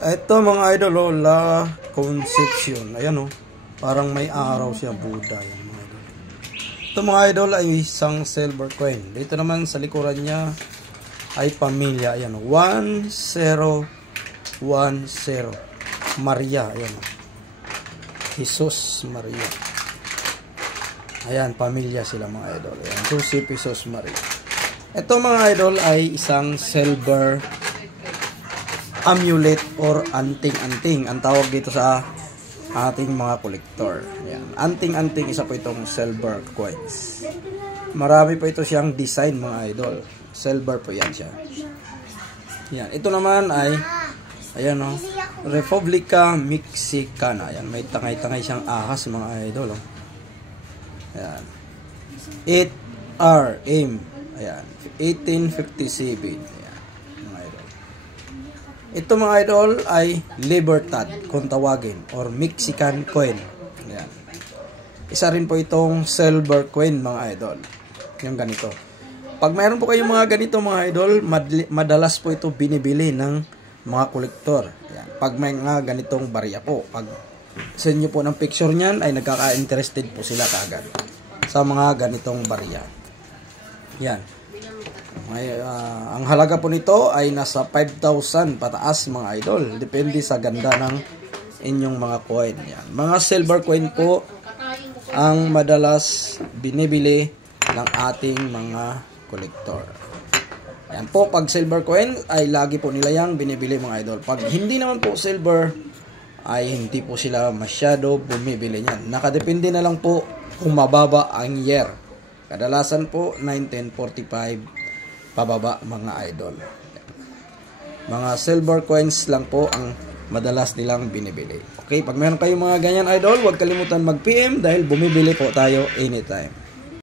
Ito mga idol, oh, La Concepcion. Ayan, oh. Parang may araw siya, Buddha. Yan, mga idol. Ito mga idol ay isang silver coin. Dito naman sa likuran niya ay pamilya. Ayan, 1010 Maria. Ayan, oh. Jesus Maria. Ayan, pamilya sila mga idol. Ayan, si Jesus Maria. Ito mga idol ay isang silver amulet or anting-anting. Ang tawag dito sa ating mga kolektor. Ayan. Anting-anting, isa po itong silver coins. Marami po ito siyang design mga idol. Silver po yan siya. Ayan. Ito naman ay ayan, oh, Republica Mexicana. Ayan. May tangay-tangay siyang ahas mga idol. Oh. Ayan. 8RM. Ayan. 1857. Ito mga idol ay Libertad kung tawagin or Mexican coin. Ayan. Isa rin po itong silver coin mga idol. Yung ganito. Pag mayroon po kayong mga ganito mga idol, madalas po ito binibili ng mga kolektor. Ayan. Pag may mga ganitong barya po, pag sa inyo po ng picture niyan ay nagkaka-interested po sila kaagad sa mga ganitong barya. Yan. Ang halaga po nito ay nasa 5,000 pataas mga idol. Depende sa ganda ng inyong mga coin. Yan. Mga silver coin po ang madalas binibili ng ating mga kolektor. Yan po, pag silver coin ay lagi po nila yang binibili mga idol. Pag hindi naman po silver ay hindi po sila masyado bumibili niyan. Nakadepende na lang po kung mababa ang year. Kadalasan po 1945 pababa mga idol. Mga silver coins lang po ang madalas nilang binibili. Okay, pag meron kayong mga ganyan idol, huwag kalimutan mag-PM dahil bumibili po tayo anytime.